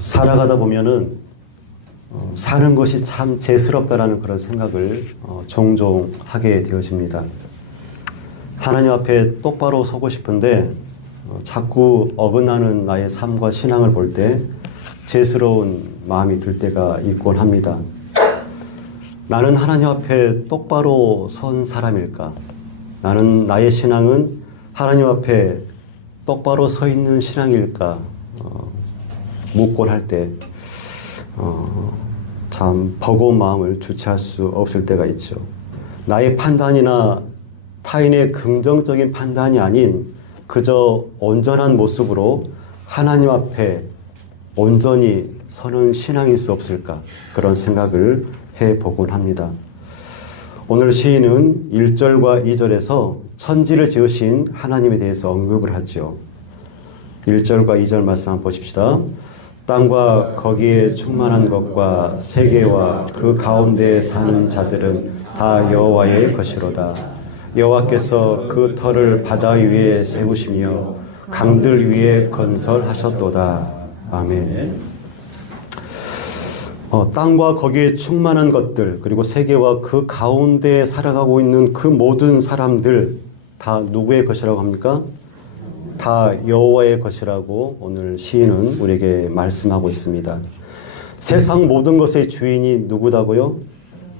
살아가다 보면은 사는 것이 참 죄스럽다라는 그런 생각을 종종 하게 되어집니다. 하나님 앞에 똑바로 서고 싶은데 자꾸 어긋나는 나의 삶과 신앙을 볼 때 죄스러운 마음이 들 때가 있곤 합니다. 나는 하나님 앞에 똑바로 선 사람일까? 나는 나의 신앙은 하나님 앞에 똑바로 서 있는 신앙일까? 묻곤 할 때 참 버거운 마음을 주체할 수 없을 때가 있죠. 나의 판단이나 타인의 긍정적인 판단이 아닌 그저 온전한 모습으로 하나님 앞에 온전히 서는 신앙일 수 없을까, 그런 생각을 해보곤 합니다. 오늘 시인은 1절과 2절에서 천지를 지으신 하나님에 대해서 언급을 하죠. 1절과 2절 말씀 한번 보십시다. 땅과 거기에 충만한 것과 세계와 그 가운데에 사는 자들은 다 여호와의 것이로다. 여호와께서 그 터를 바다 위에 세우시며 강들 위에 건설하셨도다. 아멘. 땅과 거기에 충만한 것들, 그리고 세계와 그 가운데에 살아가고 있는 그 모든 사람들 다 누구의 것이라고 합니까? 다 여호와의 것이라고 오늘 시인은 우리에게 말씀하고 있습니다. 세상 모든 것의 주인이 누구다고요?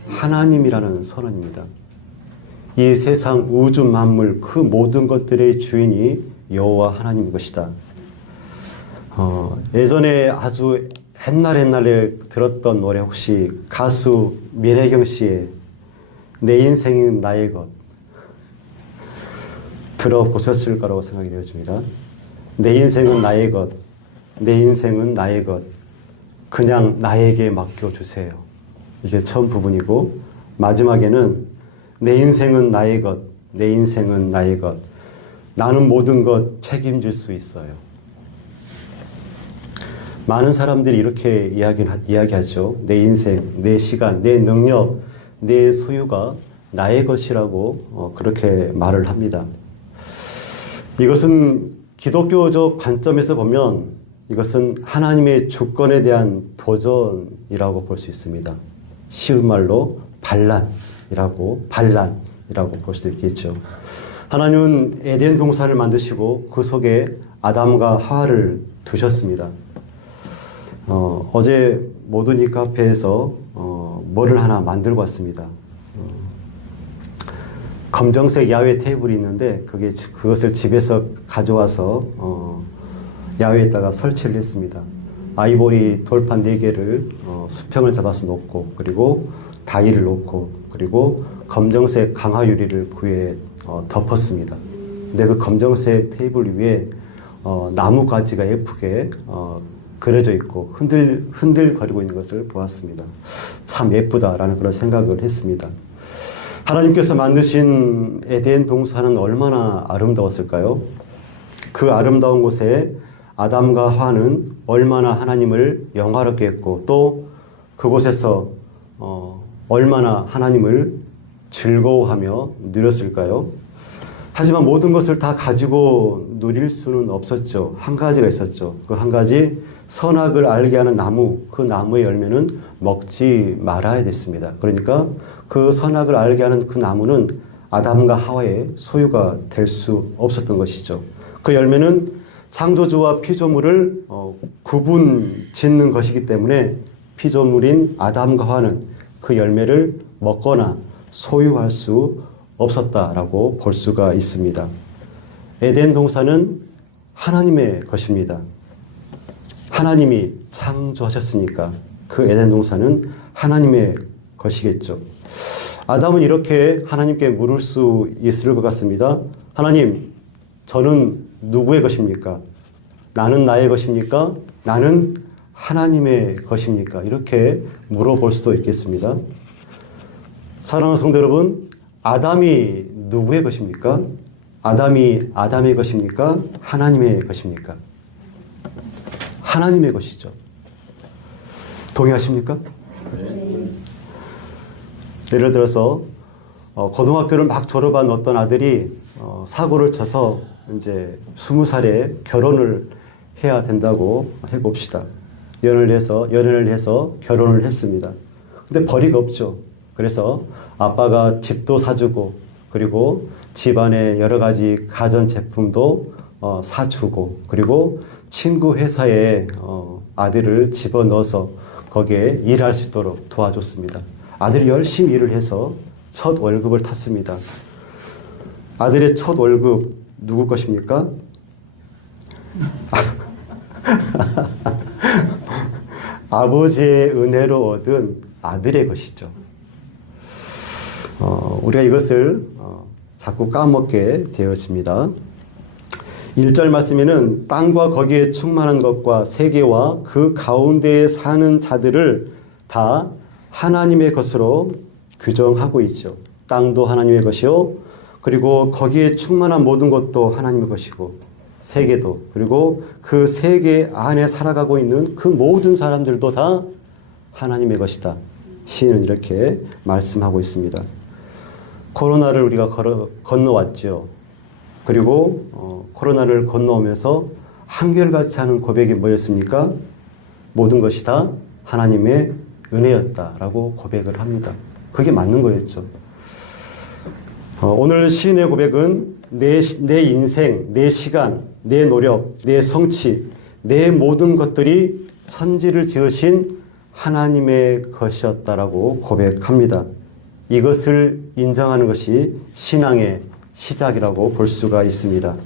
하나님이라는 선언입니다. 이 세상 우주 만물 그 모든 것들의 주인이 여호와 하나님인 것이다. 예전에 아주 옛날에 들었던 노래, 혹시 가수 민혜경 씨의 내 인생은 나의 것 들어보셨을 거라고 생각이 되어집니다. 내 인생은 나의 것, 내 인생은 나의 것, 그냥 나에게 맡겨주세요. 이게 처음 부분이고, 마지막에는 내 인생은 나의 것, 내 인생은 나의 것, 나는 모든 것 책임질 수 있어요. 많은 사람들이 이렇게 이야기하죠. 내 인생, 내 시간, 내 능력, 내 소유가 나의 것이라고 그렇게 말을 합니다. 이것은 기독교적 관점에서 보면 이것은 하나님의 주권에 대한 도전이라고 볼 수 있습니다. 쉬운 말로 반란이라고 볼 수도 있겠죠. 하나님은 에덴 동산을 만드시고 그 속에 아담과 하와를 두셨습니다. 어제 모더니 카페에서 뭐를 하나 만들고 왔습니다. 검정색 야외 테이블이 있는데 그것을 집에서 가져와서 야외에다가 설치를 했습니다. 아이보리 돌판 4개를 수평을 잡아서 놓고, 그리고 다이를 놓고, 그리고 검정색 강화 유리를 그 위에 덮었습니다. 근데 그 검정색 테이블 위에 나뭇가지가 예쁘게 그려져 있고 흔들거리고 있는 것을 보았습니다. 참 예쁘다라는 그런 생각을 했습니다. 하나님께서 만드신 에덴 동산은 얼마나 아름다웠을까요? 그 아름다운 곳에 아담과 하와는 얼마나 하나님을 영화롭게 했고, 또 그곳에서 얼마나 하나님을 즐거워하며 누렸을까요? 하지만 모든 것을 다 가지고 누릴 수는 없었죠. 한 가지가 있었죠. 그 한 가지, 선악을 알게 하는 나무, 그 나무의 열매는 먹지 말아야 됐습니다. 그러니까 그 선악을 알게 하는 그 나무는 아담과 하와의 소유가 될 수 없었던 것이죠. 그 열매는 창조주와 피조물을 구분 짓는 것이기 때문에 피조물인 아담과 하와는 그 열매를 먹거나 소유할 수 없었다라고 볼 수가 있습니다. 에덴 동산은 하나님의 것입니다. 하나님이 창조하셨으니까 그 에덴 동산은 하나님의 것이겠죠. 아담은 이렇게 하나님께 물을 수 있을 것 같습니다. 하나님, 저는 누구의 것입니까? 나는 나의 것입니까? 나는 하나님의 것입니까? 이렇게 물어볼 수도 있겠습니다. 사랑하는 성도 여러분, 아담이 누구의 것입니까? 아담이 아담의 것입니까? 하나님의 것입니까? 하나님의 것이죠. 동의하십니까? 네. 예를 들어서 고등학교를 막 졸업한 어떤 아들이 사고를 쳐서 이제 20살에 결혼을 해야 된다고 해봅시다. 연애를 해서 결혼을 했습니다. 근데 벌이가 없죠. 그래서 아빠가 집도 사주고, 그리고 집안에 여러 가지 가전제품도 사주고, 그리고 친구 회사에 아들을 집어넣어서 거기에 일할 수 있도록 도와줬습니다. 아들이 열심히 일을 해서 첫 월급을 탔습니다. 아들의 첫 월급 누구 것입니까? 아버지의 은혜로 얻은 아들의 것이죠. 우리가 이것을 자꾸 까먹게 되어집니다. 1절 말씀에는 땅과 거기에 충만한 것과 세계와 그 가운데에 사는 자들을 다 하나님의 것으로 규정하고 있죠. 땅도 하나님의 것이요, 그리고 거기에 충만한 모든 것도 하나님의 것이고, 세계도, 그리고 그 세계 안에 살아가고 있는 그 모든 사람들도 다 하나님의 것이다. 시인은 이렇게 말씀하고 있습니다. 코로나를 우리가 건너왔죠. 그리고 코로나를 건너오면서 한결같이 하는 고백이 뭐였습니까? 모든 것이 다 하나님의 은혜였다라고 고백을 합니다. 그게 맞는 거였죠. 오늘 시인의 고백은 내 인생, 내 시간, 내 노력, 내 성취, 내 모든 것들이 천지를 지으신 하나님의 것이었다라고 고백합니다. 이것을 인정하는 것이 신앙의 시작이라고 볼 수가 있습니다.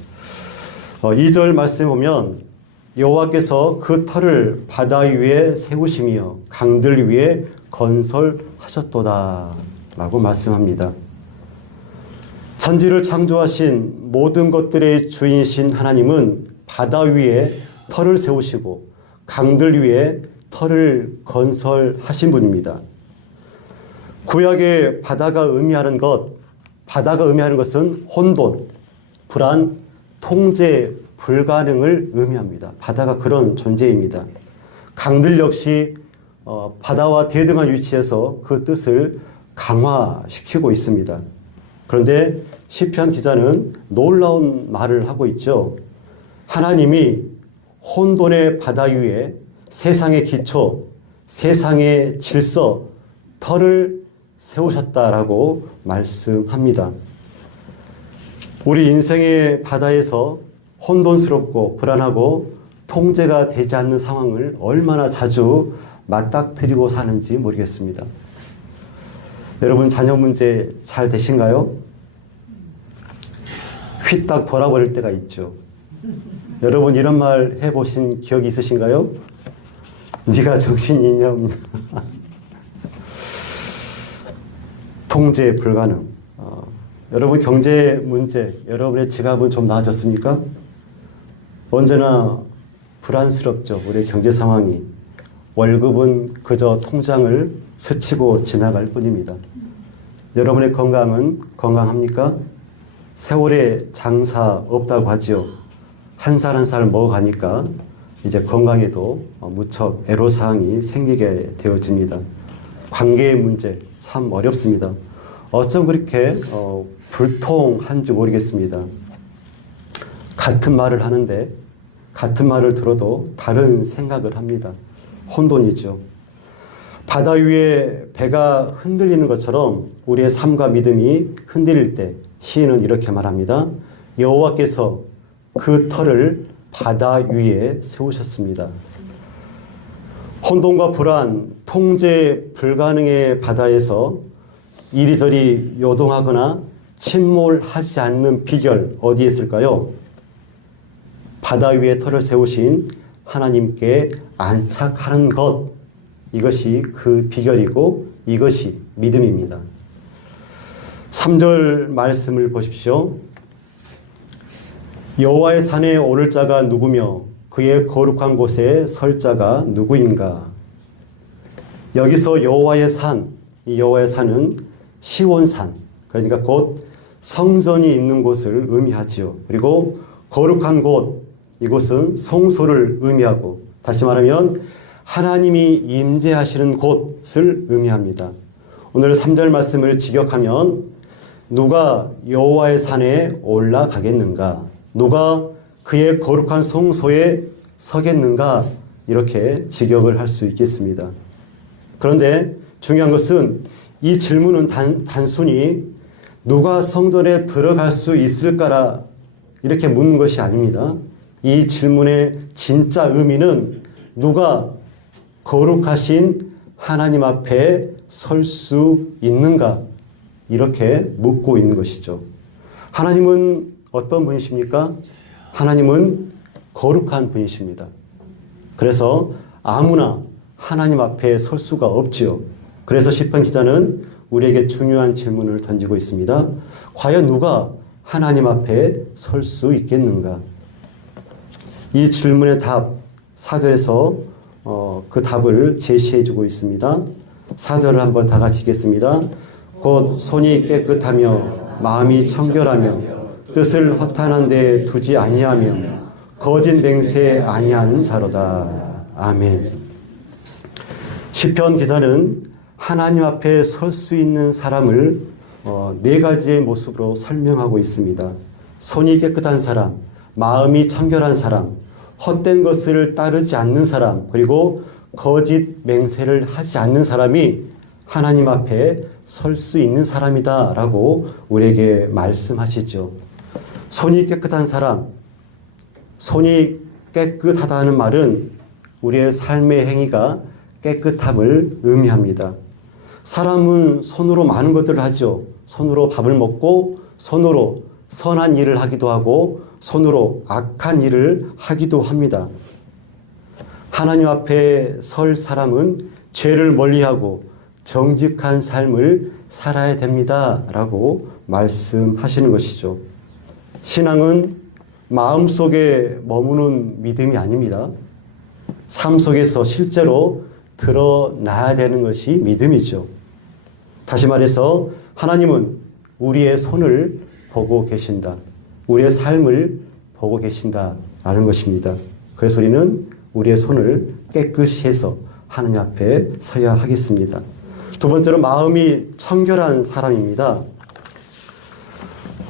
2절 말씀에 보면 여호와께서 그 터를 바다 위에 세우시며 강들 위에 건설하셨도다 라고 말씀합니다. 천지를 창조하신 모든 것들의 주인이신 하나님은 바다 위에 터를 세우시고 강들 위에 터를 건설하신 분입니다. 구약의 바다가 의미하는 것은 혼돈, 불안, 통제 불가능을 의미합니다. 바다가 그런 존재입니다. 강들 역시 바다와 대등한 위치에서 그 뜻을 강화시키고 있습니다. 그런데 시편 기자는 놀라운 말을 하고 있죠. 하나님이 혼돈의 바다 위에 세상의 기초, 세상의 질서, 터를 세우셨다라고 말씀합니다. 우리 인생의 바다에서 혼돈스럽고 불안하고 통제가 되지 않는 상황을 얼마나 자주 맞닥뜨리고 사는지 모르겠습니다. 여러분 자녀 문제 잘 되신가요? 휘딱 돌아버릴 때가 있죠. 여러분 이런 말 해보신 기억이 있으신가요? 네가 정신이 있냐 없냐. 통제 불가능. 여러분 경제 문제, 여러분의 지갑은 좀 나아졌습니까? 언제나 불안스럽죠. 우리의 경제 상황이. 월급은 그저 통장을 스치고 지나갈 뿐입니다. 여러분의 건강은 건강합니까? 세월에 장사 없다고 하지요. 한 살 한 살 먹어가니까 이제 건강에도 무척 애로사항이 생기게 되어집니다. 관계의 문제 참 어렵습니다. 어쩜 그렇게 불통한지 모르겠습니다. 같은 말을 하는데 같은 말을 들어도 다른 생각을 합니다. 혼돈이죠. 바다 위에 배가 흔들리는 것처럼 우리의 삶과 믿음이 흔들릴 때 시인은 이렇게 말합니다. 여호와께서 그 터를 바다 위에 세우셨습니다. 혼돈과 불안, 통제 불가능의 바다에서 이리저리 요동하거나 침몰하지 않는 비결 어디에 있을까요? 바다 위에 터를 세우신 하나님께 안착하는 것, 이것이 그 비결이고 이것이 믿음입니다. 3절 말씀을 보십시오. 여호와의 산에 오를 자가 누구며 그의 거룩한 곳에 설 자가 누구인가. 여기서 여호와의 산, 이 여호와의 산은 시온산, 그러니까 곧 성전이 있는 곳을 의미하지요. 그리고 거룩한 곳, 이곳은 성소를 의미하고, 다시 말하면 하나님이 임재하시는 곳을 의미합니다. 오늘 3절 말씀을 직역하면 누가 여호와의 산에 올라가겠는가? 누가 그의 거룩한 성소에 서겠는가? 이렇게 직역을 할 수 있겠습니다. 그런데 중요한 것은 이 질문은 단순히 누가 성전에 들어갈 수 있을까라 이렇게 묻는 것이 아닙니다. 이 질문의 진짜 의미는 누가 거룩하신 하나님 앞에 설 수 있는가 이렇게 묻고 있는 것이죠. 하나님은 어떤 분이십니까? 하나님은 거룩한 분이십니다. 그래서 아무나 하나님 앞에 설 수가 없지요. 그래서 시편 기자는 우리에게 중요한 질문을 던지고 있습니다. 과연 누가 하나님 앞에 설 수 있겠는가? 이 질문의 답 4절에서 그 답을 제시해 주고 있습니다. 4절을 한번 다 같이 읽겠습니다. 곧 손이 깨끗하며 마음이 청결하며 뜻을 허탄한 데 두지 아니하며 거짓 맹세 아니하는 자로다. 아멘. 시편 기자는 하나님 앞에 설 수 있는 사람을 네 가지의 모습으로 설명하고 있습니다. 손이 깨끗한 사람, 마음이 청결한 사람, 헛된 것을 따르지 않는 사람, 그리고 거짓 맹세를 하지 않는 사람이 하나님 앞에 설 수 있는 사람이다 라고 우리에게 말씀하시죠. 손이 깨끗한 사람, 손이 깨끗하다는 말은 우리의 삶의 행위가 깨끗함을 의미합니다. 사람은 손으로 많은 것들을 하죠. 손으로 밥을 먹고 손으로 선한 일을 하기도 하고 손으로 악한 일을 하기도 합니다. 하나님 앞에 설 사람은 죄를 멀리하고 정직한 삶을 살아야 됩니다 라고 말씀하시는 것이죠. 신앙은 마음속에 머무는 믿음이 아닙니다. 삶 속에서 실제로 드러나야 되는 것이 믿음이죠. 다시 말해서 하나님은 우리의 손을 보고 계신다. 우리의 삶을 보고 계신다라는 것입니다. 그래서 우리는 우리의 손을 깨끗이 해서 하나님 앞에 서야 하겠습니다. 두 번째로 마음이 청결한 사람입니다.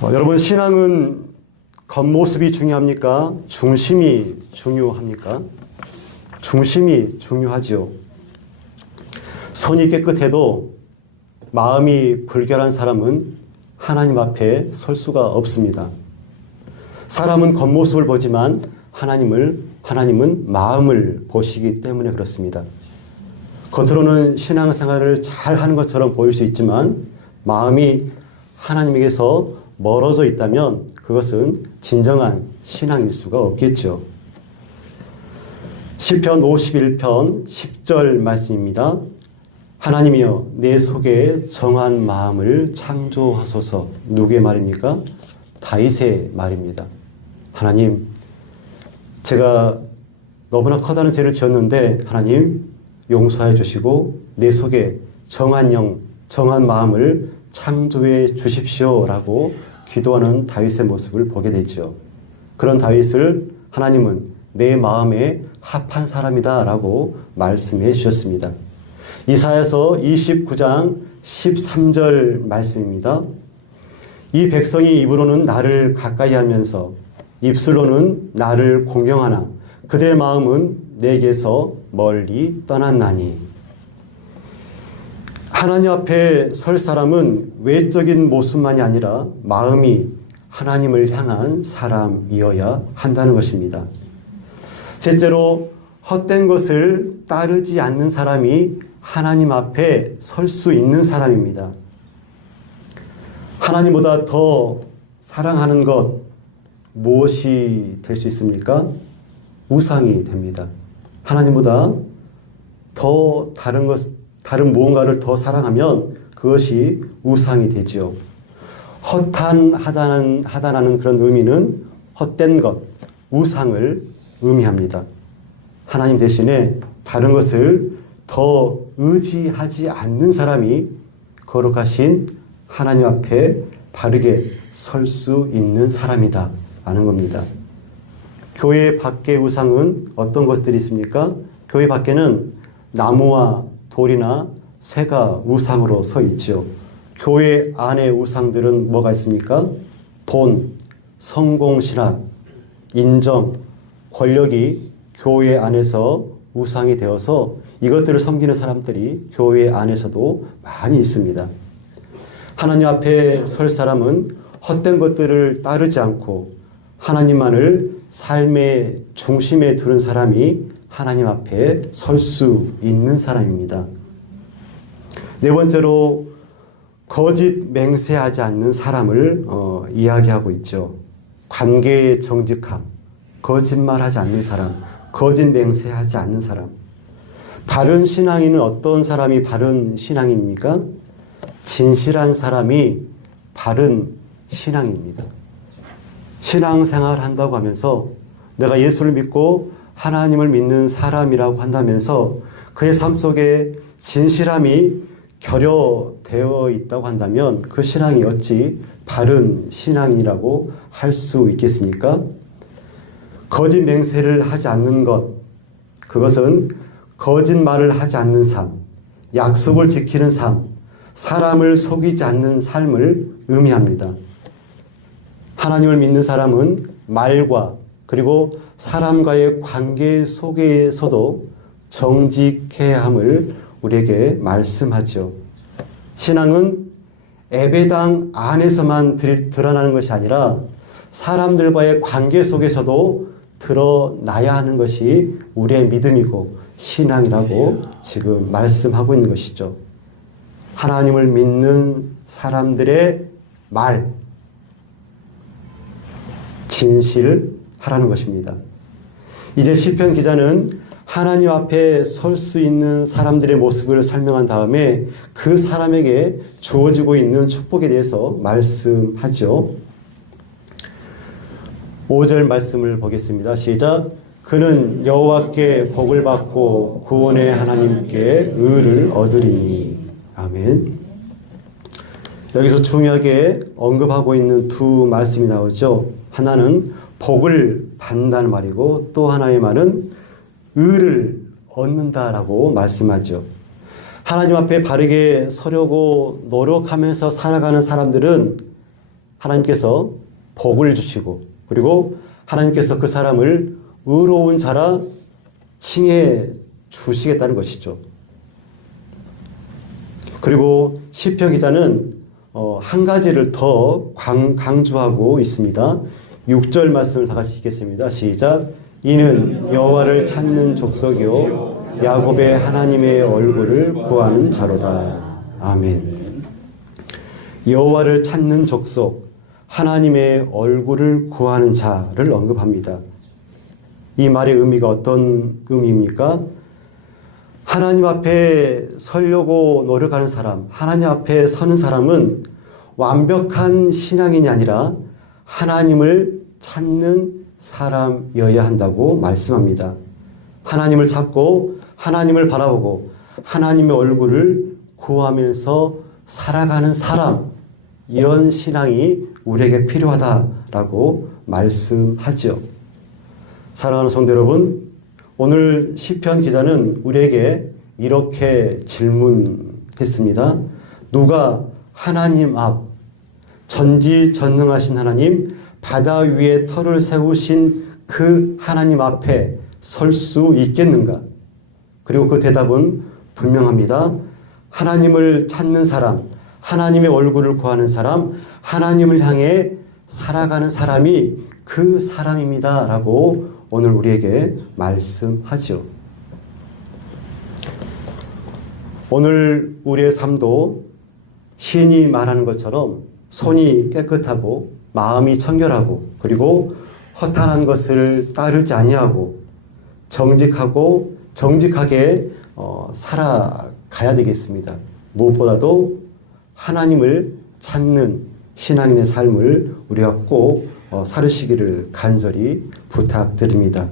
여러분, 신앙은 겉모습이 중요합니까? 중심이 중요합니까? 중심이 중요하죠. 손이 깨끗해도 마음이 불결한 사람은 하나님 앞에 설 수가 없습니다. 사람은 겉모습을 보지만 하나님은 마음을 보시기 때문에 그렇습니다. 겉으로는 신앙생활을 잘 하는 것처럼 보일 수 있지만 마음이 하나님에게서 멀어져 있다면 그것은 진정한 신앙일 수가 없겠죠. 시편 51편 10절 말씀입니다. 하나님이여 내 속에 정한 마음을 창조하소서. 누구의 말입니까? 다윗의 말입니다. 하나님, 제가 너무나 커다란 죄를 지었는데 하나님 용서해 주시고 내 속에 정한 영, 정한 마음을 창조해 주십시오 라고 기도하는 다윗의 모습을 보게 되죠. 그런 다윗을 하나님은 내 마음에 합한 사람이다 라고 말씀해 주셨습니다. 이사야서 29장 13절 말씀입니다. 이 백성이 입으로는 나를 가까이 하면서 입술로는 나를 공경하나 그들의 마음은 내게서 멀리 떠났나니. 하나님 앞에 설 사람은 외적인 모습만이 아니라 마음이 하나님을 향한 사람이어야 한다는 것입니다. 셋째로 헛된 것을 따르지 않는 사람이 하나님 앞에 설 수 있는 사람입니다. 하나님보다 더 사랑하는 것 무엇이 될 수 있습니까? 우상이 됩니다. 하나님보다 더 다른 무언가를 더 사랑하면 그것이 우상이 되지요. 허탄하다는 그런 의미는 헛된 것, 우상을 의미합니다. 하나님 대신에 다른 것을 더 의지하지 않는 사람이 거룩하신 하나님 앞에 바르게 설 수 있는 사람이다 라는 겁니다. 교회 밖의 우상은 어떤 것들이 있습니까? 교회 밖에는 나무와 돌이나 새가 우상으로 서 있죠. 교회 안의 우상들은 뭐가 있습니까? 돈, 성공, 신학, 인정, 권력이 교회 안에서 우상이 되어서 이것들을 섬기는 사람들이 교회 안에서도 많이 있습니다. 하나님 앞에 설 사람은 헛된 것들을 따르지 않고 하나님만을 삶의 중심에 두는 사람이 하나님 앞에 설 수 있는 사람입니다. 네 번째로 거짓 맹세하지 않는 사람을 이야기하고 있죠. 관계의 정직함, 거짓말하지 않는 사람, 거짓 맹세하지 않는 사람. 바른 신앙인은 어떤 사람이 바른 신앙입니까? 진실한 사람이 바른 신앙입니다. 신앙생활 한다고 하면서 내가 예수를 믿고 하나님을 믿는 사람이라고 한다면서 그의 삶 속에 진실함이 결여되어 있다고 한다면 그 신앙이 어찌 바른 신앙이라고 할 수 있겠습니까? 거짓 맹세를 하지 않는 것, 그것은 거짓말을 하지 않는 삶, 약속을 지키는 삶, 사람을 속이지 않는 삶을 의미합니다. 하나님을 믿는 사람은 말과 그리고 사람과의 관계 속에서도 정직해야 함을 우리에게 말씀하죠. 신앙은 예배당 안에서만 드러나는 것이 아니라 사람들과의 관계 속에서도 드러나야 하는 것이 우리의 믿음이고 신앙이라고 지금 말씀하고 있는 것이죠. 하나님을 믿는 사람들의 말, 진실하라는 것입니다. 이제 시편 기자는 하나님 앞에 설 수 있는 사람들의 모습을 설명한 다음에 그 사람에게 주어지고 있는 축복에 대해서 말씀하죠. 5절 말씀을 보겠습니다. 시작. 그는 여호와께 복을 받고 구원의 하나님께 의를 얻으리니. 아멘. 여기서 중요하게 언급하고 있는 두 말씀이 나오죠. 하나는 복을 받는다는 말이고 또 하나의 말은 의를 얻는다라고 말씀하죠. 하나님 앞에 바르게 서려고 노력하면서 살아가는 사람들은 하나님께서 복을 주시고 그리고 하나님께서 그 사람을 의로운 자라 칭해 주시겠다는 것이죠. 그리고 시편 기자는 한 가지를 더 강조하고 있습니다. 6절 말씀을 다 같이 읽겠습니다. 시작. 이는 여호와를 찾는 족속이요 야곱의 하나님의 얼굴을 구하는 자로다. 아멘. 여호와를 찾는 족속, 하나님의 얼굴을 구하는 자를 언급합니다. 이 말의 의미가 어떤 의미입니까? 하나님 앞에 서려고 노력하는 사람, 하나님 앞에 서는 사람은 완벽한 신앙인이 아니라 하나님을 찾는 사람이어야 한다고 말씀합니다. 하나님을 찾고 하나님을 바라보고 하나님의 얼굴을 구하면서 살아가는 사람, 이런 신앙이 우리에게 필요하다라고 말씀하죠. 사랑하는 성도 여러분, 오늘 시편 기자는 우리에게 이렇게 질문했습니다. 누가 하나님 앞, 전지전능하신 하나님, 바다 위에 터를 세우신 그 하나님 앞에 설 수 있겠는가? 그리고 그 대답은 분명합니다. 하나님을 찾는 사람, 하나님의 얼굴을 구하는 사람, 하나님을 향해 살아가는 사람이 그 사람입니다. 라고 오늘 우리에게 말씀하죠. 오늘 우리의 삶도 시인이 말하는 것처럼 손이 깨끗하고 마음이 청결하고 그리고 허탄한 것을 따르지 아니하고 정직하고 정직하게 살아가야 되겠습니다. 무엇보다도 하나님을 찾는 신앙인의 삶을 우리가 꼭 살으시기를 간절히 부탁드립니다.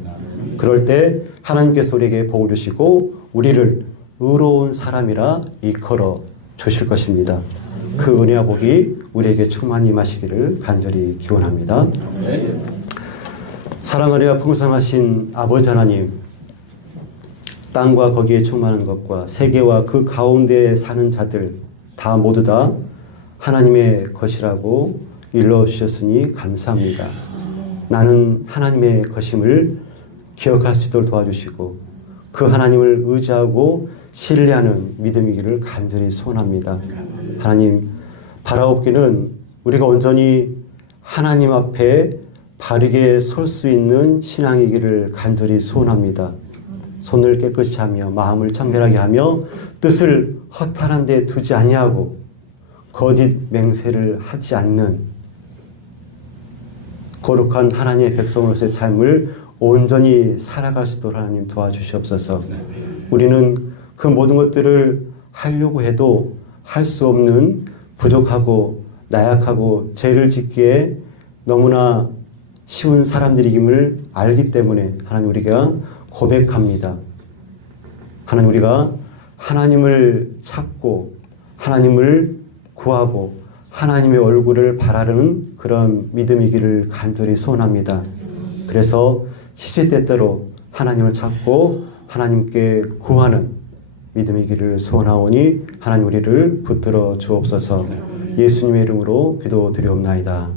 그럴 때 하나님께서 우리에게 복을 주시고 우리를 의로운 사람이라 일컬어 주실 것입니다. 그 은혜와 복이 우리에게 충만히 임하시기를 간절히 기원합니다. 사랑 은혜가 풍성하신 아버지 하나님, 땅과 거기에 충만한 것과 세계와 그 가운데에 사는 자들 다 모두 다 하나님의 것이라고 일러주셨으니 감사합니다. 나는 하나님의 것임을 기억할 수 있도록 도와주시고 그 하나님을 의지하고 신뢰하는 믿음이기를 간절히 소원합니다. 하나님, 바라옵기는 우리가 온전히 하나님 앞에 바르게 설 수 있는 신앙이기를 간절히 소원합니다. 손을 깨끗이 하며 마음을 청결하게 하며 뜻을 허탄한 데 두지 아니하고 거짓 맹세를 하지 않는 거룩한 하나님의 백성으로서의 삶을 온전히 살아갈 수 있도록 하나님 도와주시옵소서. 우리는 그 모든 것들을 하려고 해도 할 수 없는 부족하고 나약하고 죄를 짓기에 너무나 쉬운 사람들이김을 알기 때문에 하나님 우리가 고백합니다. 하나님 우리가 하나님을 찾고 하나님을 구하고 하나님의 얼굴을 바라는 그런 믿음이기를 간절히 소원합니다. 그래서 시시때때로 하나님을 찾고 하나님께 구하는 믿음이기를 소원하오니 하나님 우리를 붙들어 주옵소서. 예수님의 이름으로 기도드리옵나이다.